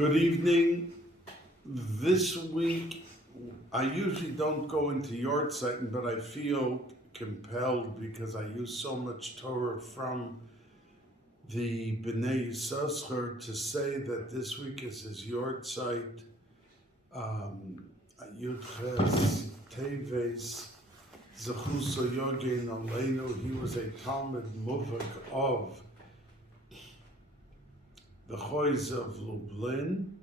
Good evening. This week, I usually don't go into yard setting, but I feel compelled because I use so much Torah from the Bnei Yisrael to say that this week is his yard site. Yudches Teves Zechuso Yogein Aleinu. He was a Talmud Muvak of the Choiz of Lublin,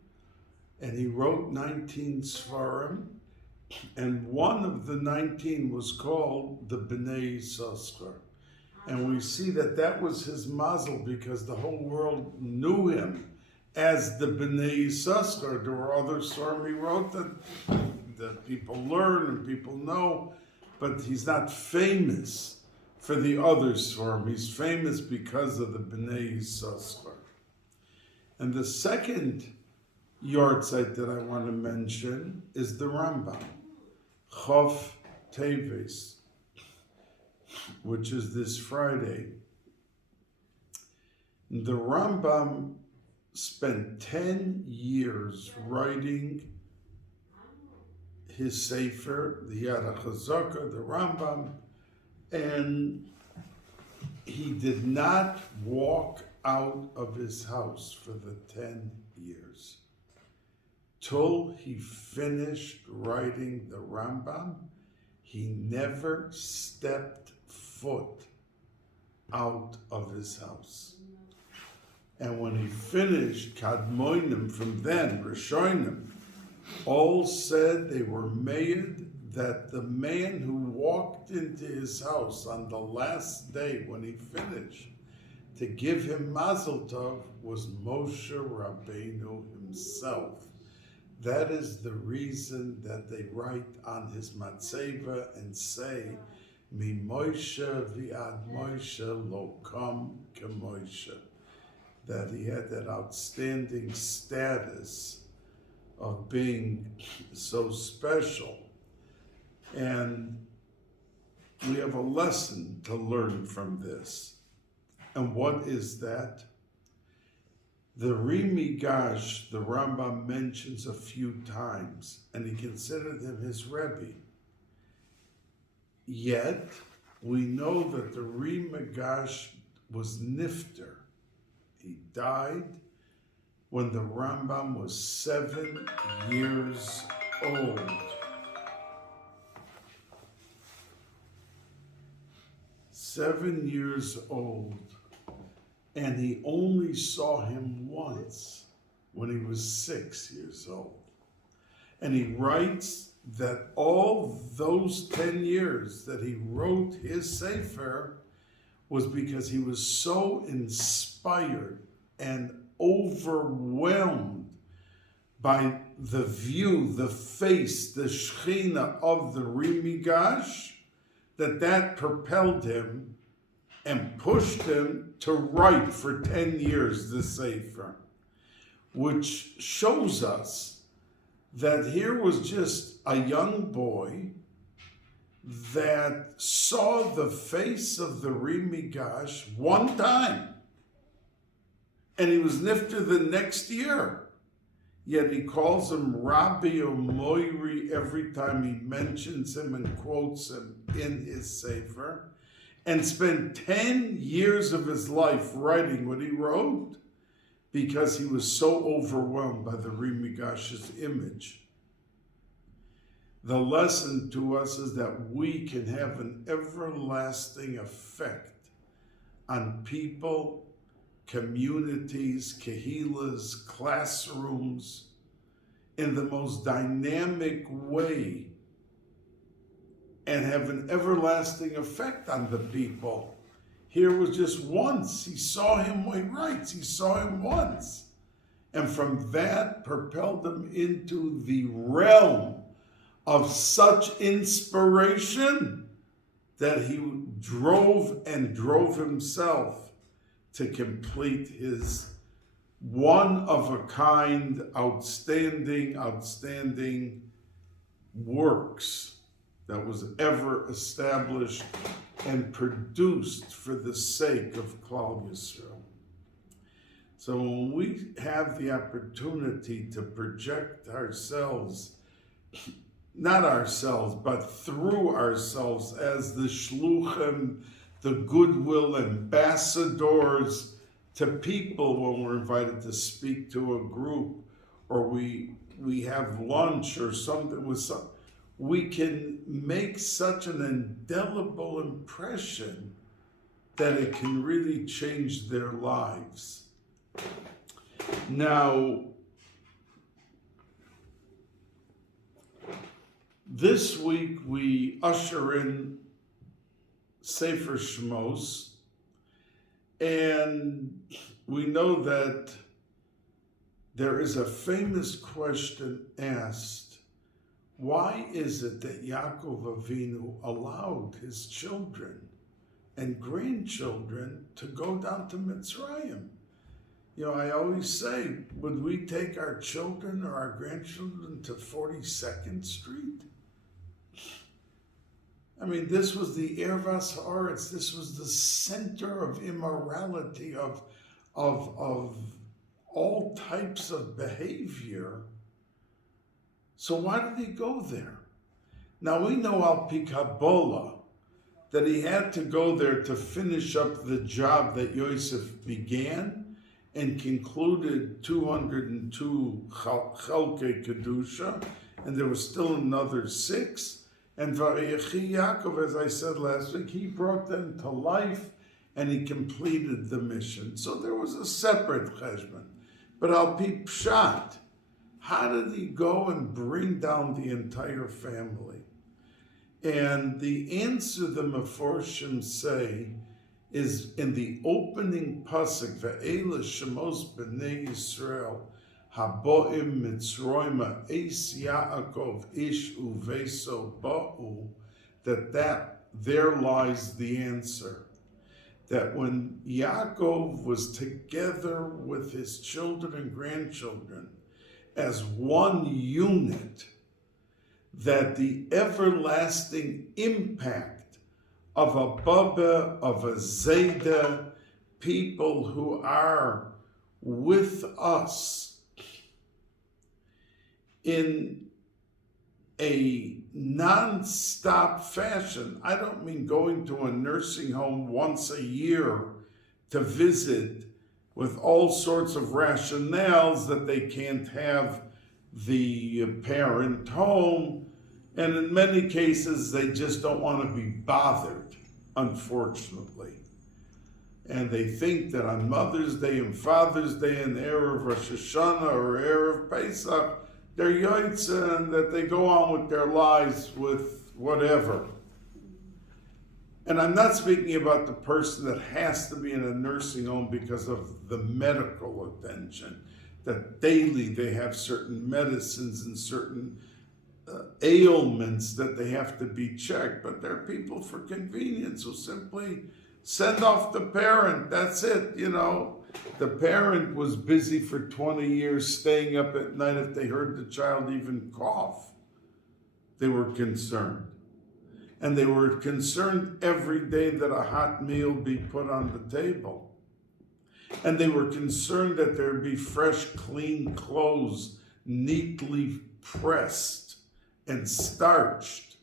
and he wrote 19 Svarim, and one of the 19 was called the Bnei Yisrael. And we see that that was his mazel because the whole world knew him as the Bnei Yisrael. There were other Svarim he wrote that people learn and people know, but he's not famous for the other Svarim. He's famous because of the Bnei Yisrael. And the second yard site that I want to mention is the Rambam, Chof Teves, which is this Friday. The Rambam spent 10 years writing his Sefer, the Yad HaChazaka, the Rambam, and he did not walk out of his house for the 10 years. Till he finished writing the Rambam, he never stepped foot out of his house. And when he finished, Kadmoinim from then, Rishonim, all said they were myriad that the man who walked into his house on the last day when he finished to give him Mazel Tov was Moshe Rabbeinu himself. That is the reason that they write on his matzeva and say, Mi Moshe v'ad Moshe lo kam k'Moshe. That he had that outstanding status of being so special. And we have a lesson to learn from this. And what is that? The Rimigash, the Rambam mentions a few times, and he considered him his Rebbe. Yet, we know that the Rimigash was Nifter. He died when the Rambam was 7 years old. Seven years old. And he only saw him once when he was 6 years old. And he writes that all those 10 years that he wrote his Sefer was because he was so inspired and overwhelmed by the view, the face, the Shechina of the Rimigash, that propelled him and pushed him to write for 10 years the Sefer, which shows us that here was just a young boy that saw the face of the Rimigash one time, and he was nifter the next year. Yet he calls him Rabbi or Moiri every time he mentions him and quotes him in his Sefer, and spent 10 years of his life writing what he wrote because he was so overwhelmed by the Rimigash's image. The lesson to us is that we can have an everlasting effect on people, communities, kehilas, classrooms, in the most dynamic way, and have an everlasting effect on the people. Here was just once. He saw him when he writes. He saw him once. And from that propelled him into the realm of such inspiration that he drove himself to complete his one-of-a-kind, outstanding works that was ever established and produced for the sake of Klal Yisrael. So when we have the opportunity to project ourselves, not ourselves, but through ourselves as the shluchim, the goodwill ambassadors to people when we're invited to speak to a group, or we have lunch or something with some, we can make such an indelible impression that it can really change their lives. Now, this week we usher in Sefer Shemos, and we know that there is a famous question asked: why is it that Yaakov Avinu allowed his children and grandchildren to go down to Mitzrayim? You know, I always say, would we take our children or our grandchildren to 42nd Street? I mean, this was the Ervas Haaretz. This was the center of immorality, of all types of behavior. So why did he go there? Now we know Al Pi Kabbalah that he had to go there to finish up the job that Yosef began and concluded 202 Chalkei Kedusha, and there was still another 6. And Vayechi Yaakov, as I said last week, he brought them to life and he completed the mission. So there was a separate cheshbon. But Al Pi Pshat, how did he go and bring down the entire family? And the answer the Meforshim say is in the opening pasuk, Ve'ela Shemos b'nei Yisrael, Haboim Mitzroima Bais Yaakov Ish Uveso Ba'u, that there lies the answer. That when Yaakov was together with his children and grandchildren as one unit, that the everlasting impact of a Baba, of a Zayda, people who are with us in a non-stop fashion. I don't mean going to a nursing home once a year to visit with all sorts of rationales that they can't have the parent home, and in many cases they just don't want to be bothered, unfortunately. And they think that on Mother's Day and Father's Day and Erev Rosh Hashanah or Erev Pesach, they're yoitza and that they go on with their lives with whatever. And I'm not speaking about the person that has to be in a nursing home because of the medical attention, that daily they have certain medicines and certain ailments that they have to be checked. But there are people for convenience who simply send off the parent. That's it, you know. The parent was busy for 20 years staying up at night if they heard the child even cough. They were concerned. And they were concerned every day that a hot meal be put on the table. And they were concerned that there be fresh, clean clothes, neatly pressed and starched,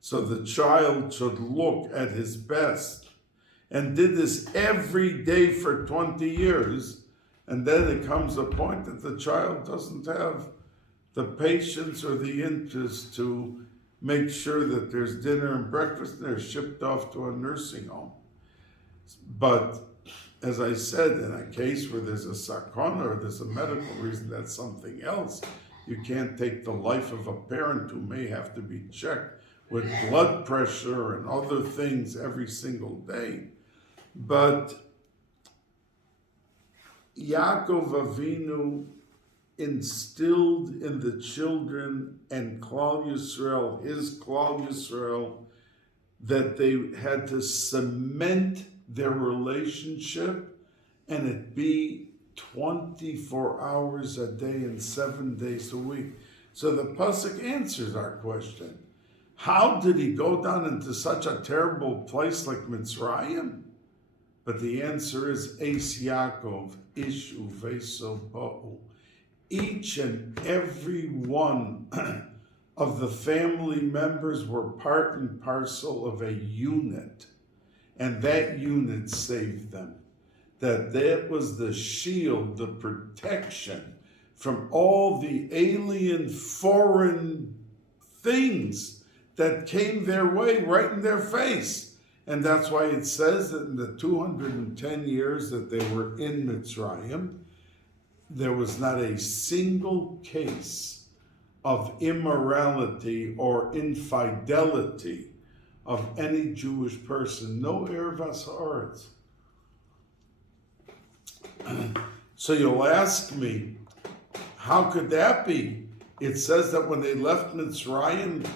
so the child should look at his best. And did this every day for 20 years, and then it comes a point that the child doesn't have the patience or the interest to make sure that there's dinner and breakfast, and they're shipped off to a nursing home. But as I said, in a case where there's a sakana or there's a medical reason, that's something else. You can't take the life of a parent who may have to be checked with blood pressure and other things every single day. But Yaakov Avinu instilled in the children and Klal Yisrael, his Klal Yisrael, that they had to cement their relationship and it be 24 hours a day and 7 days a week. So the pasuk answers our question. How did he go down into such a terrible place like Mitzrayim? But the answer is Bais Yaakov, Ish Uveso Ba'u. Each and every one of the family members were part and parcel of a unit, and that unit saved them. That was the shield, the protection from all the alien, foreign things that came their way right in their face. And that's why it says that in the 210 years that they were in Mitzrayim, there was not a single case of immorality or infidelity of any Jewish person. No ervas haaretz. So you'll ask me, how could that be? It says that when they left Mitzrayim,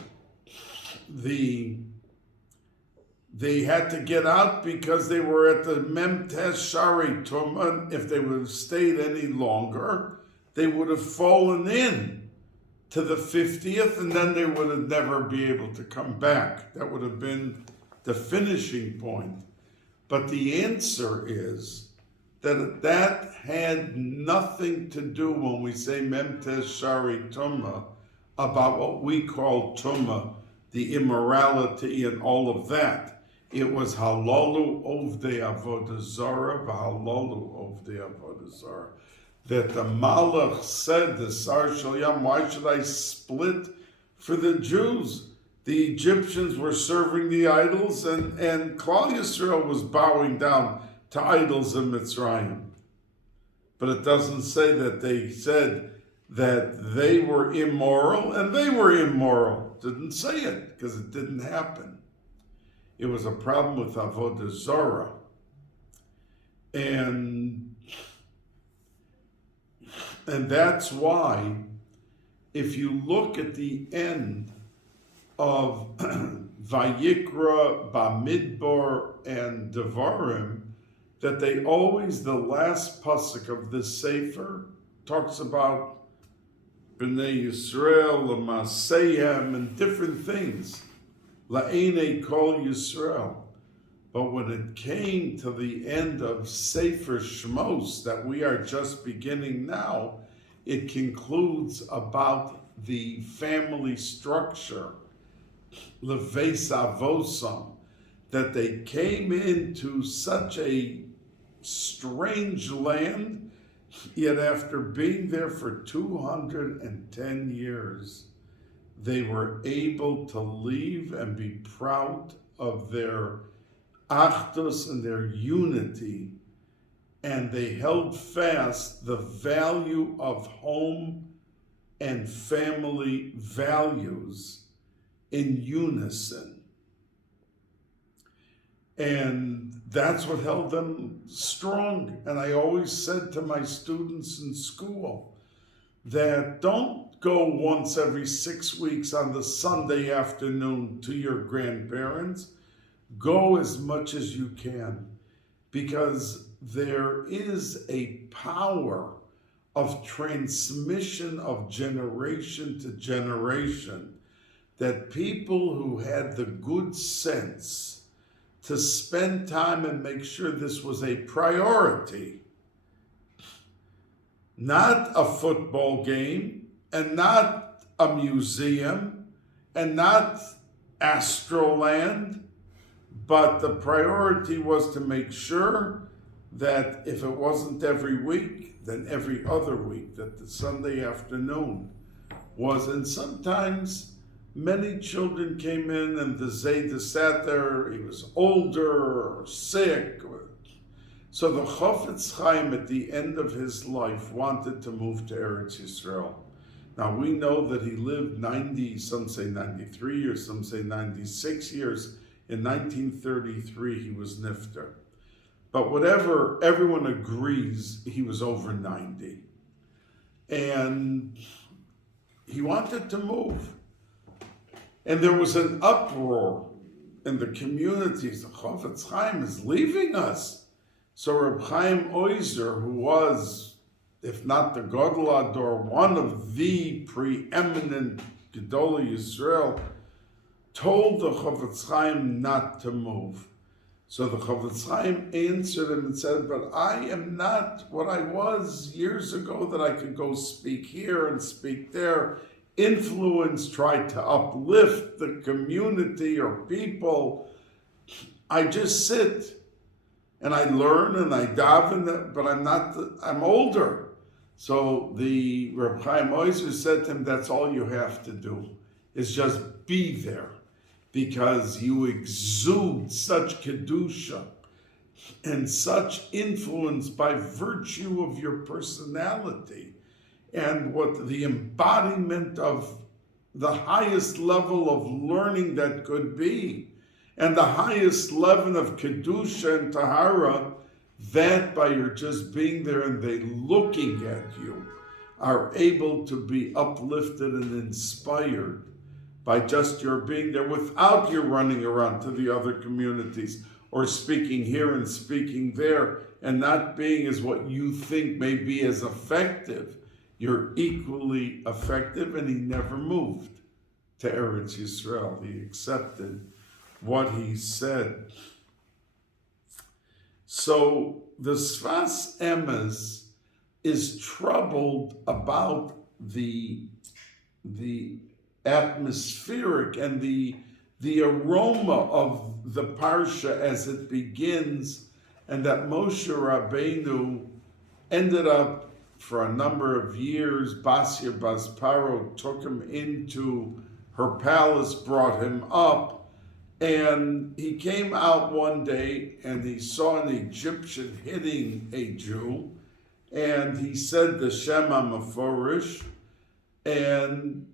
they had to get out because they were at the Memtes Shari Tumah. If they would have stayed any longer, they would have fallen in to the 50th, and then they would have never be able to come back. That would have been the finishing point. But the answer is that had nothing to do, when we say Memtes Shari Tumah, about what we call Tumah, the immorality and all of that. It was halalu ovdei avodah zara v'halalu ovdei avodah zara. That the Malach said, the Sar Shalyam, why should I split for the Jews? The Egyptians were serving the idols, and Klal Yisrael was bowing down to idols in Mitzrayim. But it doesn't say that they said that they were immoral and they were immoral. It didn't say it because it didn't happen. It was a problem with Avodah Zarah. And that's why, if you look at the end of Vayikra, Bamidbar, and Devarim, that they always, the last pasuk of this sefer, talks about Bnei Yisrael, L'Maseyhem, and different things. La'enei Kol Yisrael. But when it came to the end of Sefer Shemos, that we are just beginning now, it concludes about the family structure, Leves Avosam, that they came into such a strange land, yet after being there for 210 years, they were able to leave and be proud of their achdus and their unity, and they held fast the value of home and family values in unison. And that's what held them strong. And I always said to my students in school that don't go once every 6 weeks on the Sunday afternoon to your grandparents. Go as much as you can, because there is a power of transmission of generation to generation, that people who had the good sense to spend time and make sure this was a priority, not a football game, and not a museum, and not Astroland, but the priority was to make sure that if it wasn't every week, then every other week, that the Sunday afternoon was. And sometimes many children came in, and the Zayda sat there, he was older or sick. So the Chofetz Chaim, at the end of his life, wanted to move to Eretz Yisrael. Now we know that he lived 90, some say 93 years, some say 96 years. In 1933, he was nifter. But whatever, everyone agrees he was over 90. And he wanted to move. And there was an uproar in the communities. The Chofetz Chaim is leaving us. So Reb Chaim Oizer, who was, if not the Gadol Ador, one of the preeminent Gedolei Yisrael, told the Chofetz Chaim not to move. So the Chofetz Chaim answered him and said, but I am not what I was years ago, that I could go speak here and speak there, influence, try to uplift the community or people. I just sit and I learn and I daven, but I'm older. So the Reb Chaim Oizer said to him, that's all you have to do, is just be there, because you exude such kedusha and such influence by virtue of your personality and what the embodiment of the highest level of learning that could be, and the highest level of kedusha and tahara, that by your just being there and they looking at you are able to be uplifted and inspired by just your being there, without your running around to the other communities or speaking here and speaking there and not being as what you think may be as effective. You're equally effective, and he never moved to Eretz Yisrael. He accepted what he said. So the Sfas Emes is troubled about the atmospheric and the aroma of the Parsha as it begins, and that Moshe Rabbeinu ended up, for a number of years, Basya Bas Paro took him into her palace, brought him up, and he came out one day and he saw an Egyptian hitting a Jew, and he said the Shema Meforish, and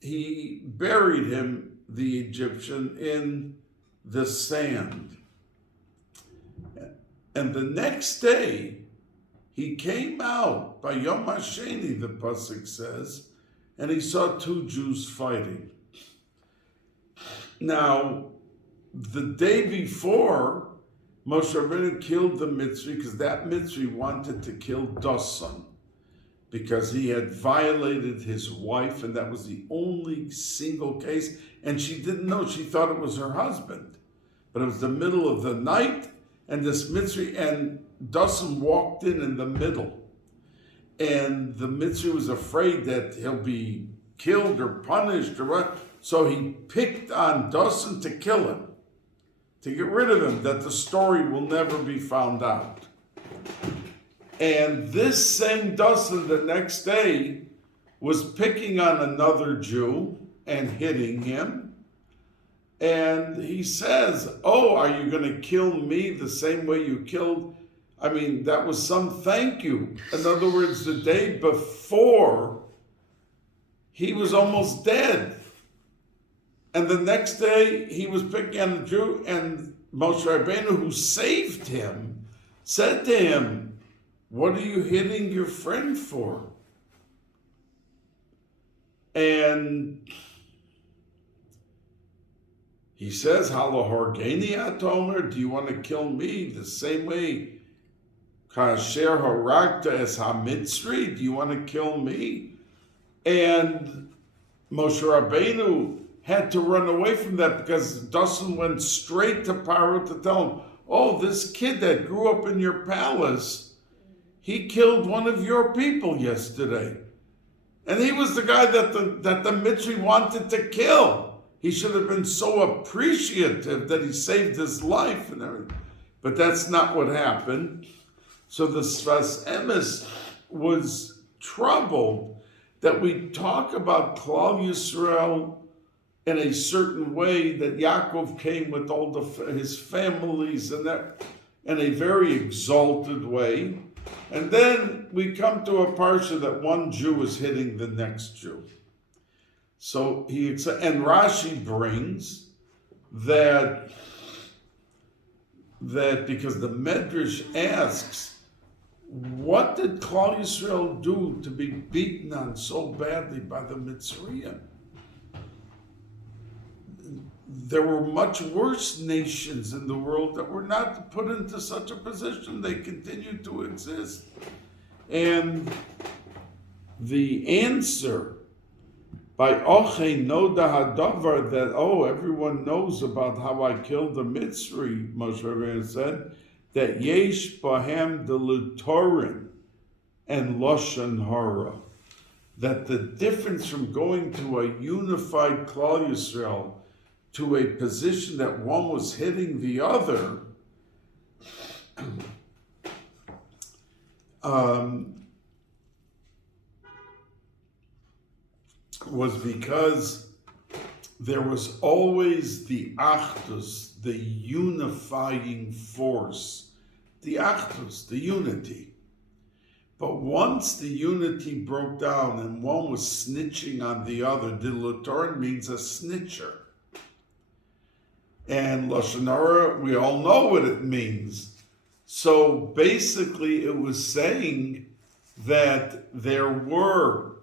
he buried him, the Egyptian, in the sand. And the next day, he came out, by Yom HaSheni, the Pasuk says, and he saw two Jews fighting. Now, the day before, Moshe Rabbeinu killed the Mitzri, because that Mitzri wanted to kill Dasan, because he had violated his wife, and that was the only single case, and she didn't know, she thought it was her husband. But it was the middle of the night, and this Mitzri, and Dasan walked in the middle, and the Mitzri was afraid that he'll be killed or punished or what, so he picked on Dasan to kill him, to get rid of him, that the story will never be found out. And this same Dasan the next day was picking on another Jew and hitting him. And he says, oh, are you going to kill me the same way you killed? I mean, that was some thank you. In other words, the day before, he was almost dead. And the next day, he was picking on a Jew, and Moshe Rabbeinu, who saved him, said to him, what are you hitting your friend for? And he says, Halo Horgeni Atomer, do you want to kill me the same way? Kasher Haragta es HaMitzri, do you want to kill me? And Moshe Rabbeinu had to run away from that, because Dasan went straight to Paro to tell him, oh, this kid that grew up in your palace, he killed one of your people yesterday. And he was the guy that the Mitzri wanted to kill. He should have been so appreciative that he saved his life and everything. But that's not what happened. So the Sfas Emes was troubled that we talk about Klal Yisrael in a certain way, that Yaakov came with all his families and that in a very exalted way. And then we come to a parsha that one Jew is hitting the next Jew. So and Rashi brings that because the Medrash asks, what did Klal Yisrael do to be beaten on so badly by the Mitzrayim? There were much worse nations in the world that were not put into such a position. They continued to exist. And the answer By Oche Noda Hadavar, that, everyone knows about how I killed the Mitzri, Moshe Rabbeinu said, that Yesh Bahem de Lutorin and Lashon Hara. That the difference from going to a unified Klal Yisrael to a position that one was hitting the other, was because there was always the Achdus, the unifying force, the Achdus, the unity. But once the unity broke down and one was snitching on the other, Dilutorin means a snitcher. And Lashon Hara, we all know what it means. So basically it was saying that there were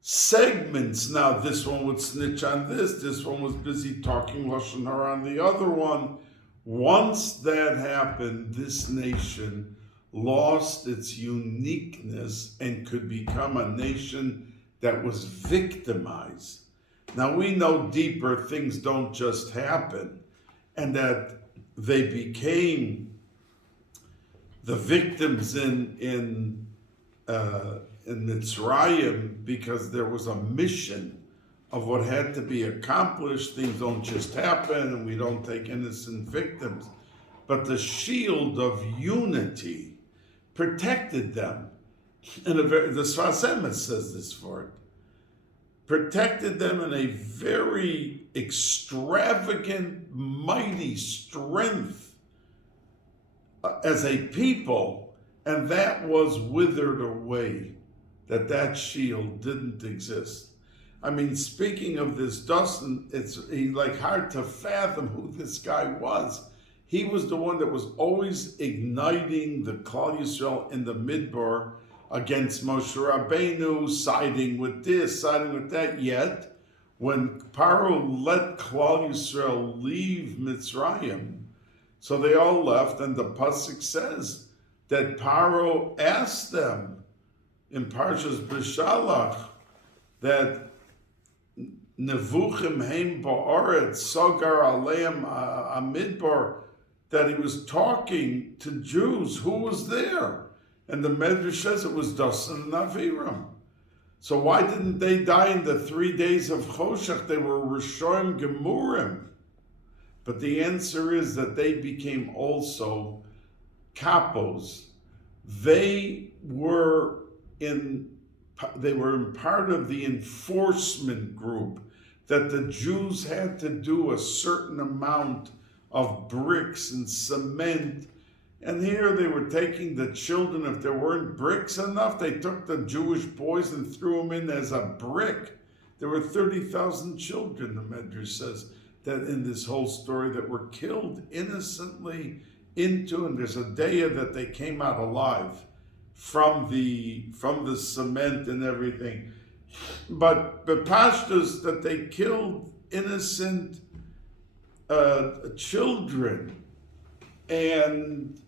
segments. Now this one would snitch on this one was busy talking Lashon Hara on the other one. Once that happened, this nation lost its uniqueness and could become a nation that was victimized. Now we know deeper things don't just happen, and that they became the victims in Mitzrayim because there was a mission of what had to be accomplished. Things don't just happen, and we don't take innocent victims. But the shield of unity protected them. And the Sfas Emes says this for it. Protected them in a very extravagant, mighty strength as a people, and that was withered away. That shield didn't exist. I mean, speaking of this, Dustin, it's hard to fathom who this guy was. He was the one that was always igniting the Klal Yisrael in the Midbar against Moshe Rabbeinu, siding with this, siding with that. Yet, when Paro let Klal Yisrael leave Mitzrayim, so they all left, and the pasuk says that Paro asked them in Parshas B'Shalach that Nevuchim heim ba'aretz sagar aleim amidbar, that he was talking to Jews. Who was there? And the Medrash says it was Dasan and Aviram. So why didn't they die in the 3 days of Choshech? They were Rishoim Gemurim. But the answer is that they became also kapos. They were in part of the enforcement group that the Jews had to do a certain amount of bricks and cement. And here they were taking the children. If there weren't bricks enough, they took the Jewish boys and threw them in as a brick. There were 30,000 children, the Medrash says, that in this whole story that were killed innocently into, and there's a day that they came out alive from the cement and everything. But the pashtus, that they killed innocent children, and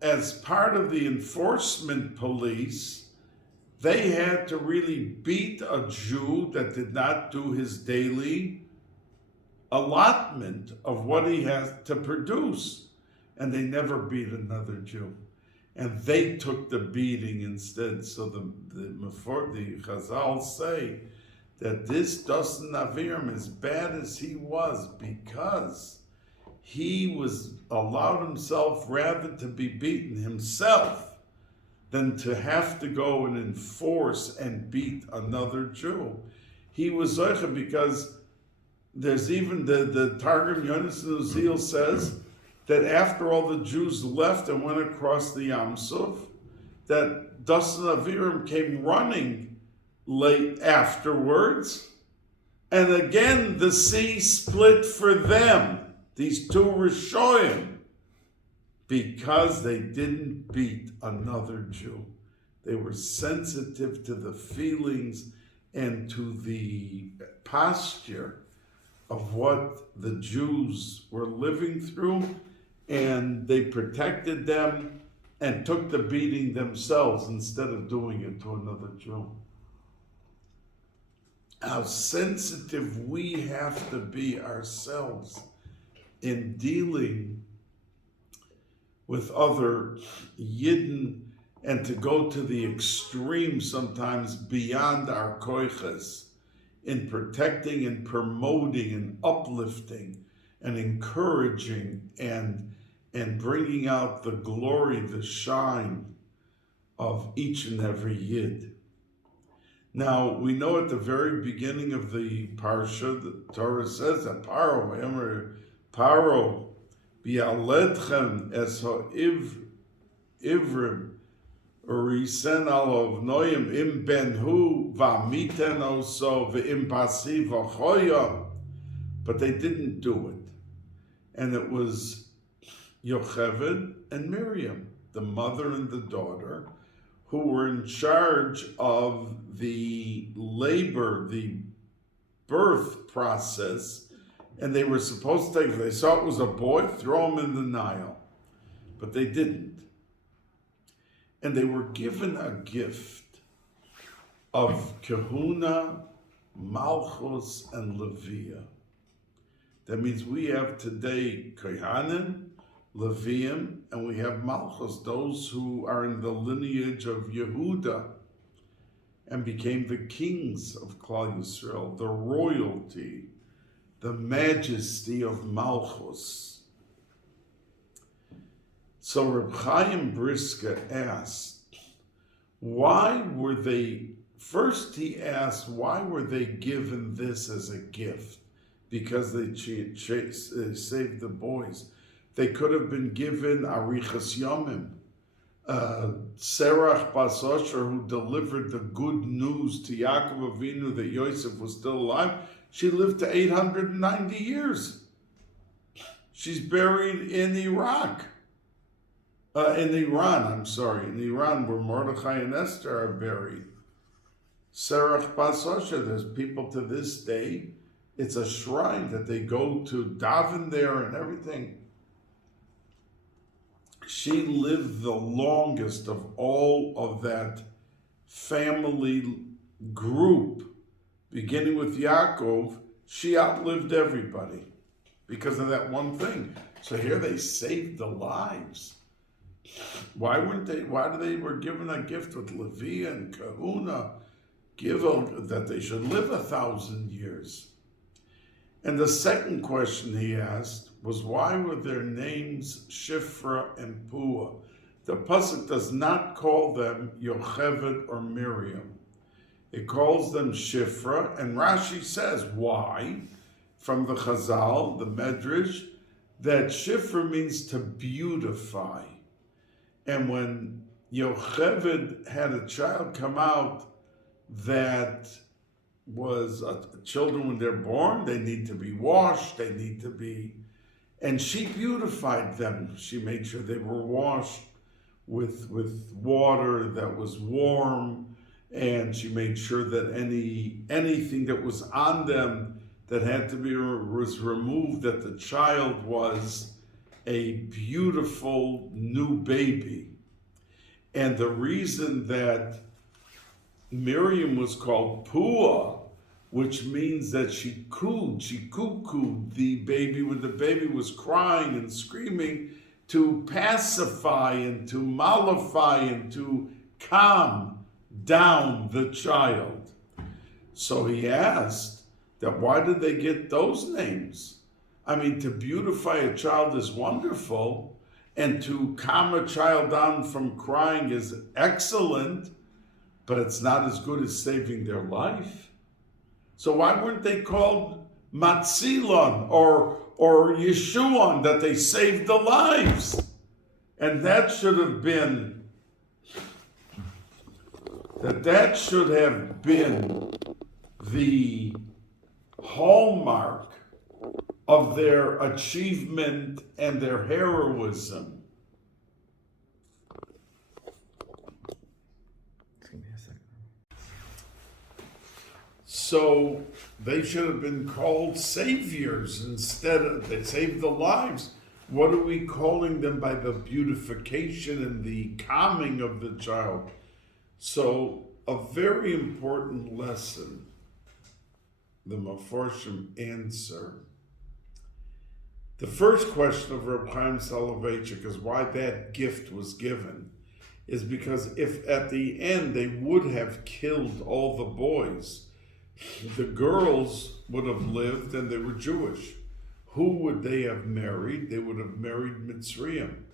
as part of the enforcement police, they had to really beat a Jew that did not do his daily allotment of what he has to produce. And they never beat another Jew. And they took the beating instead. So the Chazal say that this Dasan Aviram, as bad as he was, because he allowed himself rather to be beaten himself than to have to go and enforce and beat another Jew. He was Zoche, because there's even the Targum Yonasan Uziel says that after all the Jews left and went across the Yam Suf, that Dasan Aviram came running late afterwards, and again the sea split for them, these two Rishoyim, because they didn't beat another Jew. They were sensitive to the feelings and to the posture of what the Jews were living through, and they protected them. and took the beating themselves instead of doing it to another Jew. How sensitive we have to be ourselves in dealing with other Yidden, and to go to the extreme sometimes beyond our koiches in protecting and promoting and uplifting and encouraging and bringing out the glory, the shine of each and every Yid. Now, we know at the very beginning of the Parsha, the Torah says that Paro bi'aledchem es ha'ivrim urisen alov noyim im benhu v'amiten oso v'im pasiv v'choya, but they didn't do it. And it was Yocheved and Miriam, the mother and the daughter, who were in charge of the labor, the birth process, and they were supposed to take, if they saw it was a boy, throw him in the Nile. But they didn't. And they were given a gift of Kahuna, Malchus, and Leviah. That means we have today Kohanim, Leviim, and we have Malchus, those who are in the lineage of Yehuda and became the kings of Klal Yisrael, the royalty, the majesty of Malchus. So Reb Chaim Briska asked, why were they, first he asked, why were they given this as a gift? Because they saved the boys. They could have been given Arichas Yomim. Serach Bas Osher, who delivered the good news to Yaakov Avinu that Yosef was still alive, she lived to 890 years. She's buried in Iraq. In Iran, where Mordechai and Esther are buried. Serach Bas Osher, there's people to this day, it's a shrine that they go to daven there and everything. She lived the longest of all of that family group, beginning with Yaakov. She outlived everybody because of that one thing. So here they saved the lives. Why were they were given a gift with Levi and Kahuna, that they should live 1,000 years? And the second question he asked was, why were their names Shifra and Pua? The pasuk does not call them Yocheved or Miriam. It calls them Shifra, and Rashi says why, from the Chazal, the Medrash, that Shifra means to beautify. And when Yocheved had a child come out that was children, when they're born, they need to be washed, they need to be, and she beautified them. She made sure they were washed with water that was warm, and she made sure that anything that was on them that had to be was removed, that the child was a beautiful new baby. And the reason that Miriam was called Pua, which means that she cuckooed the baby when the baby was crying and screaming, to pacify and to mollify and to calm down the child. So he asked that why did they get those names? I mean, to beautify a child is wonderful, and to calm a child down from crying is excellent, but it's not as good as saving their life. So why weren't they called Matzilon or Yeshuan, that they saved the lives? And that should have been the hallmark of their achievement and their heroism. So they should have been called saviors instead of, they saved the lives. What are we calling them by the beautification and the calming of the child? So, a very important lesson the Mefarshim answer. The first question of Reb Chaim Soloveitchik is why that gift was given, is because if at the end they would have killed all the boys, the girls would have lived and they were Jewish. Who would they have married? They would have married Mitzrayim.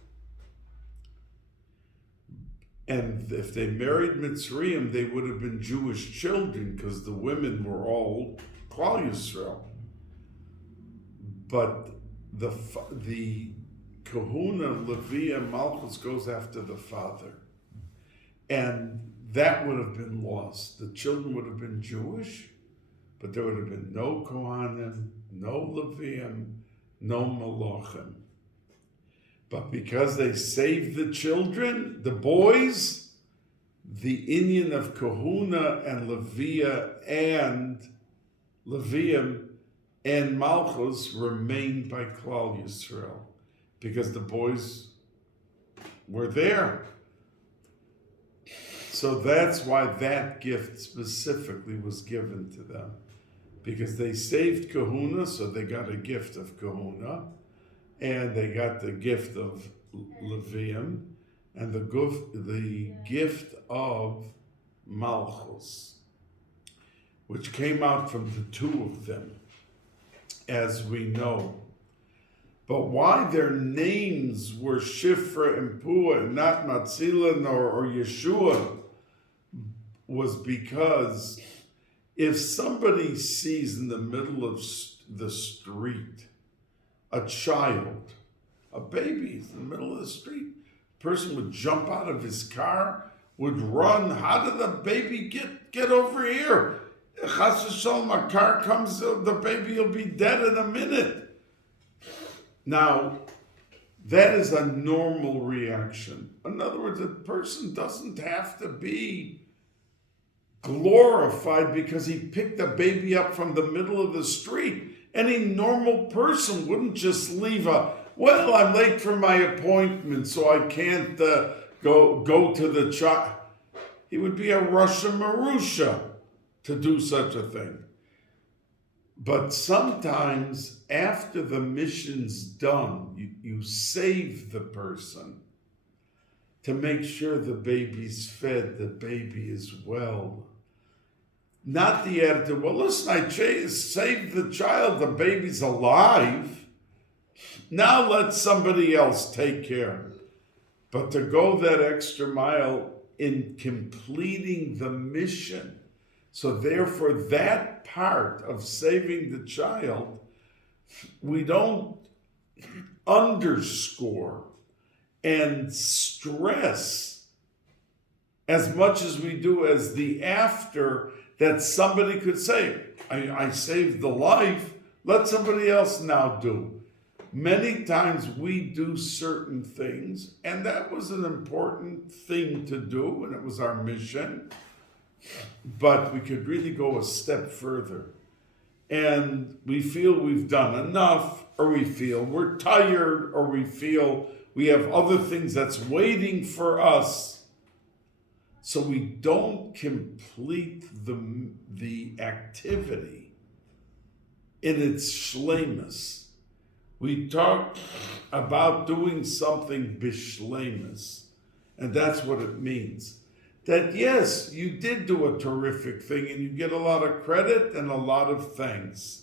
And if they married Mitzrayim, they would have been Jewish children because the women were all Klal Yisrael. But the kahuna, Leviah, Malchus goes after the father. And that would have been lost. The children would have been Jewish, but there would have been no Kohanim, no Leviim, no Malachim. But because they saved the children, the boys, the inyan of Kahuna and Leviah and Leviim and Malchus remained by Klal Yisrael because the boys were there. So that's why that gift specifically was given to them. Because they saved Kahuna, so they got a gift of Kahuna, and they got the gift of Levium, and the gift of Malchus, which came out from the two of them, as we know. But why their names were Shifra and Pua and not Matzila or Yeshua was because if somebody sees in the middle of the street a child, a baby is in the middle of the street, a person would jump out of his car, would run. How did the baby get over here? Chas v'sholom, a car comes, the baby will be dead in a minute. Now, that is a normal reaction. In other words, a person doesn't have to be glorified because he picked a baby up from the middle of the street. Any normal person wouldn't just leave well, I'm late for my appointment, so I can't go to the child. He would be a Russia Marusha to do such a thing. But sometimes after the mission's done, you save the person to make sure the baby's fed, the baby is well. Not the attitude, well, listen, I saved the child, the baby's alive. Now let somebody else take care. But to go that extra mile in completing the mission. So therefore, that part of saving the child, we don't underscore and stress as much as we do as the after, that somebody could say, I saved the life, let somebody else now do. Many times we do certain things, and that was an important thing to do, and it was our mission, but we could really go a step further. And we feel we've done enough, or we feel we're tired, or we feel we have other things that's waiting for us. So we don't complete the activity in its shleimus. We talk about doing something bishleimus, and that's what it means. That yes, you did do a terrific thing, and you get a lot of credit and a lot of thanks.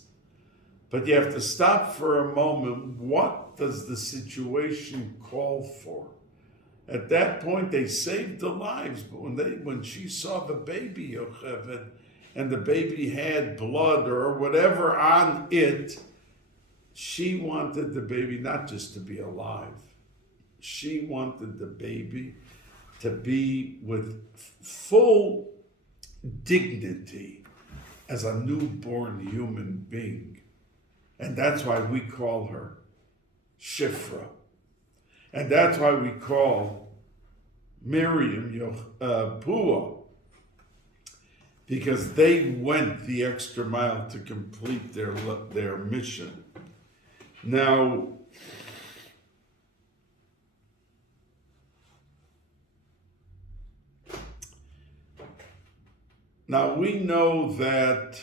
But you have to stop for a moment. What does the situation call for? At that point, they saved the lives. But when she saw the baby, Yocheved, and the baby had blood or whatever on it, she wanted the baby not just to be alive. She wanted the baby to be with full dignity as a newborn human being. And that's why we call her Shifra. And that's why we call Miriam Pua, because they went the extra mile to complete their mission. Now, Now we know that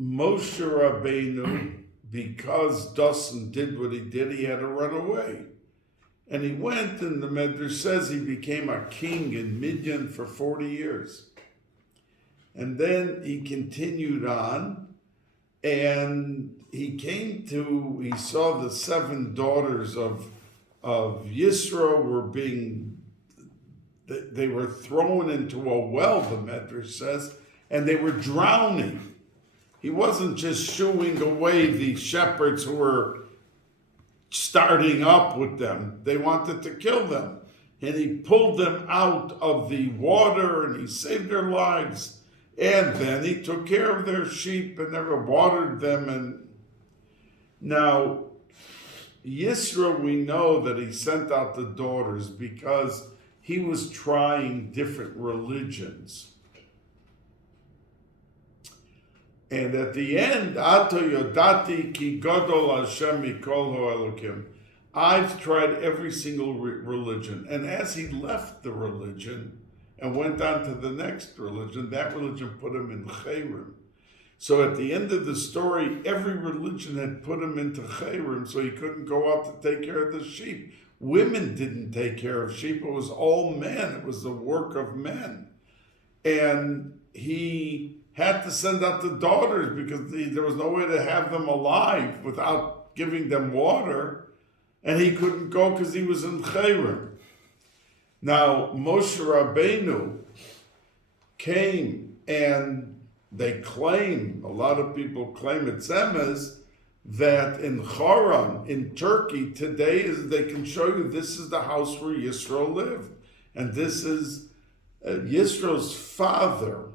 Moshe Rabbeinu, because Dustin did what he did, he had to run away. And he went, and the Medrash says he became a king in Midian for 40 years. And then he continued on, and he saw the 7 daughters of Yisrael they were thrown into a well, the Medrash says, and they were drowning. He wasn't just shooing away the shepherds who were starting up with them. They wanted to kill them. And he pulled them out of the water, and he saved their lives. And then he took care of their sheep and never watered them. And now, Yisrael, we know that he sent out the daughters because he was trying different religions. And at the end, Ato Yodati ki Gadol Hashem mikol ha'elokim. I've tried every single religion. And as he left the religion and went on to the next religion, that religion put him in Chayrim. So at the end of the story, every religion had put him into Chayrim, so he couldn't go out to take care of the sheep. Women didn't take care of sheep. It was all men. It was the work of men. And he had to send out the daughters because there was no way to have them alive without giving them water. And he couldn't go because he was in Chayrim. Now, Moshe Rabbeinu came, and they claim, a lot of people claim it's Emes, that in Haran, in Turkey, today they can show you this is the house where Yisrael lived. And this is Yisrael's father,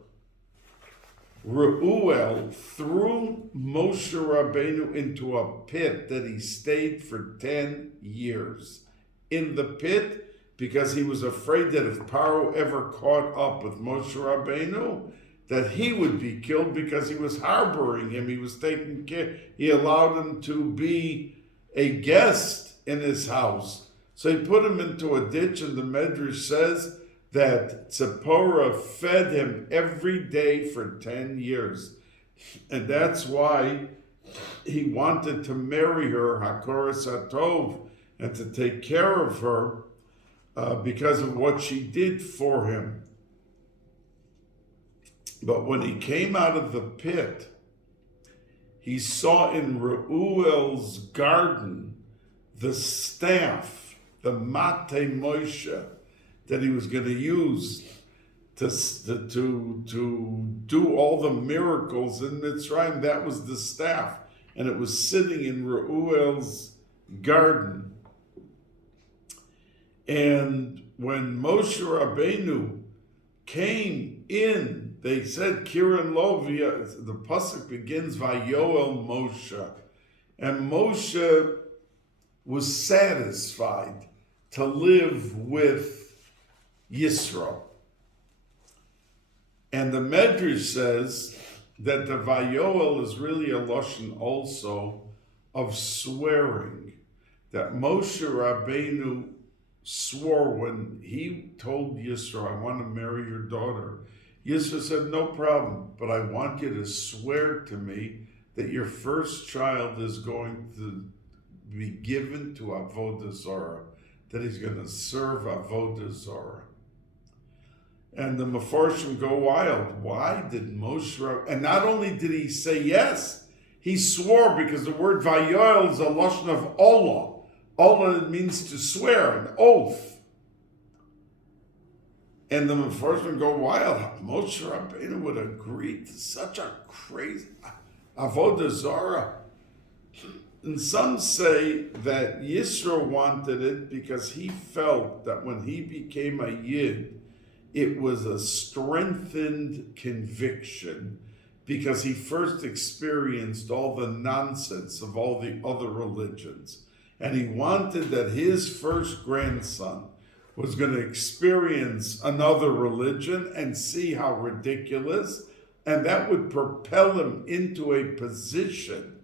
Reuel, threw Moshe Rabbeinu into a pit that he stayed for 10 years. In the pit, because he was afraid that if Paro ever caught up with Moshe Rabbeinu, that he would be killed because he was harboring him. He was taking care. He allowed him to be a guest in his house. So he put him into a ditch, and the Medrash says that Tzipporah fed him every day for 10 years. And that's why he wanted to marry her, Hakoras Hatov, and to take care of her because of what she did for him. But when he came out of the pit, he saw in Reuel's garden the staff, the Mate Moshe, that he was going to use to do all the miracles in Mitzrayim. That was the staff, and it was sitting in Reuel's garden. And when Moshe Rabbeinu came in, they said, Kiran Lovia, the pasuk begins, Vayoel Moshe. And Moshe was satisfied to live with Yisrael. And the Medrash says that the Vayoel is really a lashon also of swearing. That Moshe Rabbeinu swore when he told Yisrael, I want to marry your daughter. Yisrael said, no problem, but I want you to swear to me that your first child is going to be given to Avodah Zarah, that he's going to serve Avodah Zarah. And the Mefarshim go wild. Why did Moshe, and not only did he say yes, he swore, because the word Vayoel is a lashon of Olah. Olah means to swear, an oath. And the Mefarshim go wild. Moshe Rabbeinu would agree to such a crazy Avodah Zarah. And some say that Yisro wanted it because he felt that when he became a Yid, it was a strengthened conviction, because he first experienced all the nonsense of all the other religions. And he wanted that his first grandson was going to experience another religion and see how ridiculous, and that would propel him into a position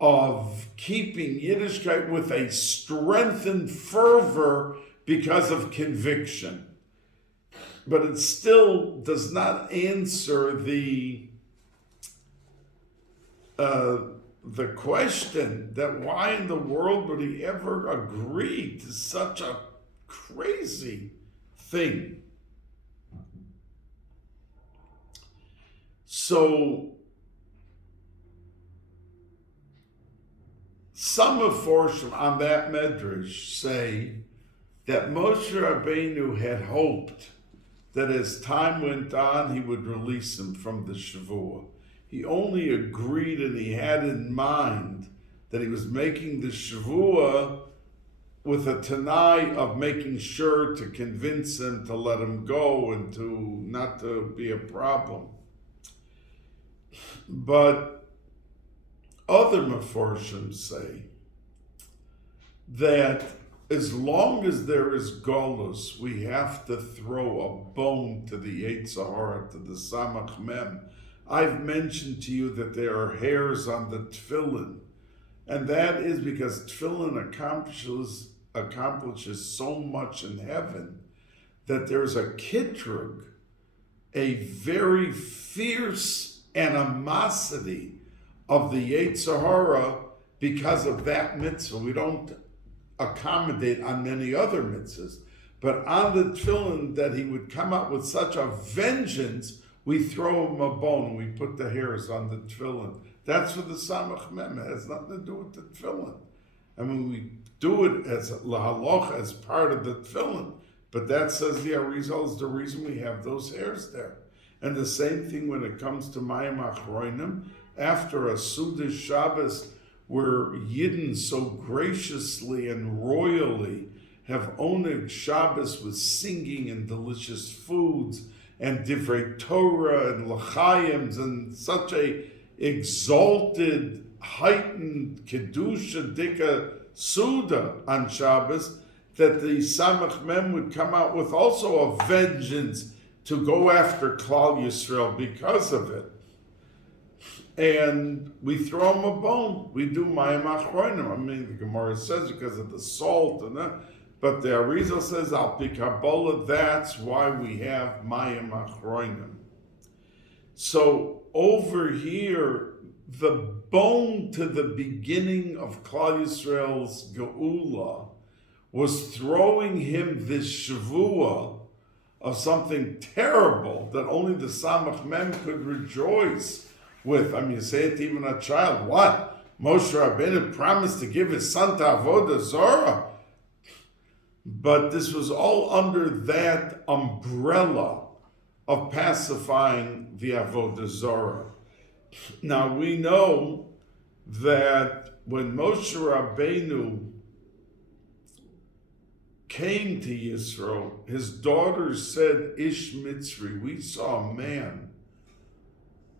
of keeping Yiddishkeit with a strengthened fervor because of conviction. but it still does not answer the question that why in the world would he ever agree to such a crazy thing? So some Meforshim on that medrash say that Moshe Rabbeinu had hoped that as time went on, he would release him from the Shavua. He only agreed and he had in mind that he was making the Shavua with a Tanai of making sure to convince him to let him go and to not to be a problem. But other Meforshim say that as long as there is Golus, we have to throw a bone to the Yetzer Hara, to the Samach Mem. I've mentioned to you that there are hairs on the tefillin, and that is because tefillin accomplishes so much in heaven that there's a kitrug, a very fierce animosity of the Yetzer Hara because of that mitzvah. We don't accommodate on many other mitzvahs, but on the tefillin that he would come out with such a vengeance, we throw him a bone, we put the hairs on the tefillin. That's for the Samach Mem. It has nothing to do with the tefillin. I mean, we do it as lahalocha, as part of the tefillin, but that says the Arizal is the reason we have those hairs there. And the same thing when it comes to Mayim Achroinim, after a Suda Shabbos, where Yidden so graciously and royally have Oneg Shabbos with singing and delicious foods and Divrei Torah and L'chaims and such a exalted, heightened Kedusha Dika Suda on Shabbos, that the Samach Mem would come out with also a vengeance to go after Klal Yisrael because of it. And we throw him a bone. We do Mayim Achroinim. I mean, the Gemara says because of the salt and that, but the Arizal says Al Pi Kabbalah, that's why we have Mayim Achroinim. So over here, the bone to the beginning of Klal Yisrael's Geula was throwing him this Shavua of something terrible that only the Samach Mem could rejoice with. I mean, you say it to even a child. What? Moshe Rabbeinu promised to give his son to Avodah Zarah. But this was all under that umbrella of pacifying the Avodah Zarah. Now we know that when Moshe Rabbeinu came to Yisrael, his daughters said, Ish Mitzri, we saw a man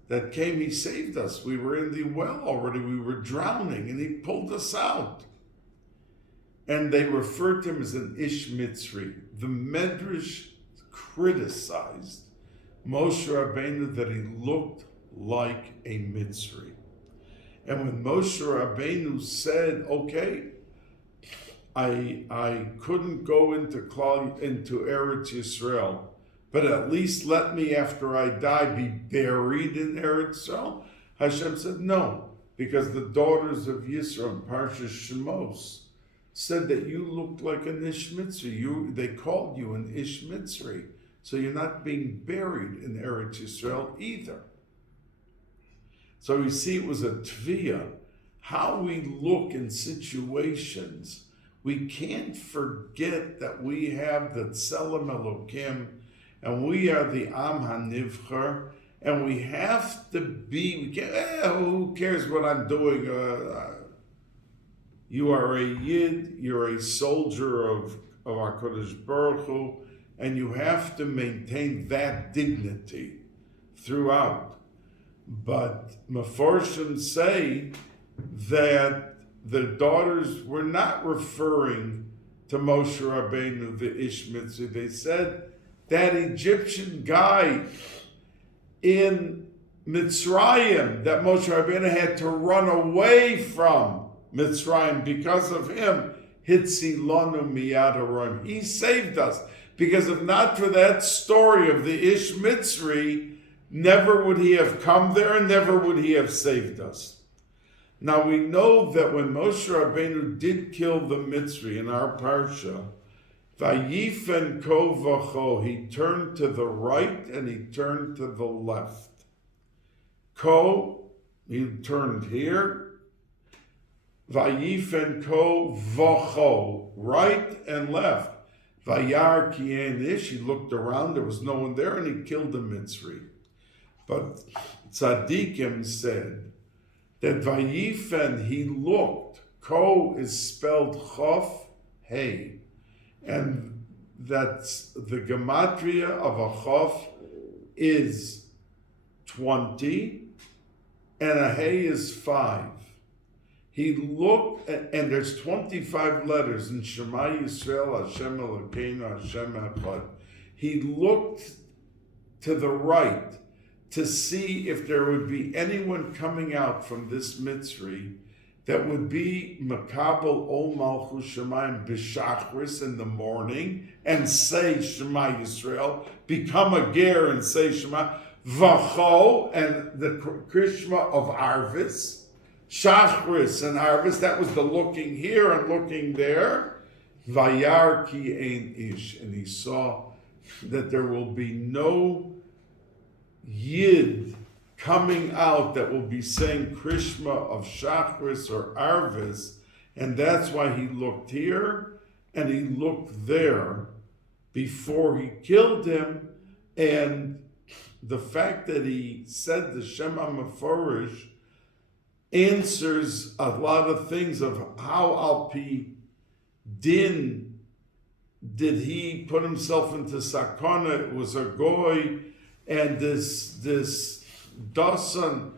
that came, he saved us. We were in the well already, we were drowning, and he pulled us out. And they referred to him as an Ish Mitzri. The Medrash criticized Moshe Rabbeinu that he looked like a Mitzri. And when Moshe Rabbeinu said, okay, I couldn't go into Eretz Yisrael, but at least let me, after I die, be buried in Eretz Yisrael. Hashem said no, because the daughters of Yisrael in Parshas Shemos said that you looked like an Ish Mitzri. They called you an Ish Mitzri, so you're not being buried in Eretz Yisrael either. So you see, it was a tviyah. How we look in situations, we can't forget that we have the Tselem Elokim, and we are the Am HaNivchar, and we have to be, who cares what I'm doing? You are a Yid, you're a soldier of HaKadosh Baruch Hu, and you have to maintain that dignity throughout. But Meforshim say that the daughters were not referring to Moshe Rabbeinu, the Ish Mitzri. They said that Egyptian guy in Mitzrayim that Moshe Rabbeinu had to run away from Mitzrayim because of him. Hitzi lanu miyad haroim. He saved us Because if not for that story of the Ish Mitzri, never would he have come there and never would he have saved us. Now we know that when Moshe Rabbeinu did kill the Mitzri in our Parsha, Vayifen ko v'cho, he turned to the right and he turned to the left. Ko, he turned here. Vayifen ko v'cho, right and left. Vayar kien ish, he looked around, there was no one there, and he killed the Mitzri. But Tzadikim said that Vayifen, he looked. Ko is spelled Chof, Hey. And that's the gematria of a Chof is 20, and a Hey is 5. He looked, and there's 25 letters in Shema Yisrael, Hashem Elokeinu, Hashem Echad. He looked to the right to see if there would be anyone coming out from this Mitzri that would be Makabel Ol Malchus Shemayim B'Shachris in the morning and say Shema Yisrael, become a ger and say Shema, Vacho, and the Krishma of Arvis, Shachris and Arvis, that was the looking here and looking there. Vayar ki ein ish, and he saw that there will be no Yid coming out that will be saying Krishma of Shachris or Arvis, and that's why he looked here and he looked there before he killed him. And the fact that he said the Shema Meforish answers a lot of things of how Alpi Din did he put himself into sakana. It was a goy, and this Dasan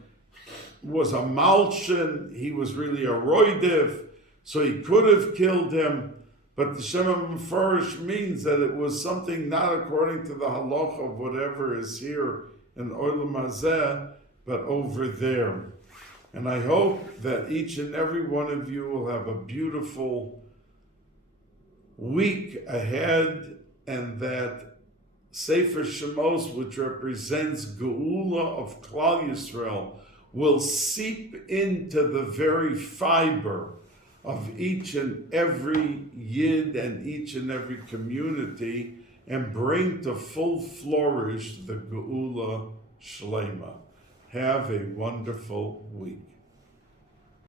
was a malshin. He was really a roidev, so he could have killed him. But the Shema Meforish means that it was something not according to the halacha of whatever is here in Olam Hazeh, but over there. And I hope that each and every one of you will have a beautiful week ahead, and that Sefer Shemos, which represents Geula of Klal Yisrael, will seep into the very fiber of each and every Yid and each and every community and bring to full flourish the Geula Shlema. Have a wonderful week.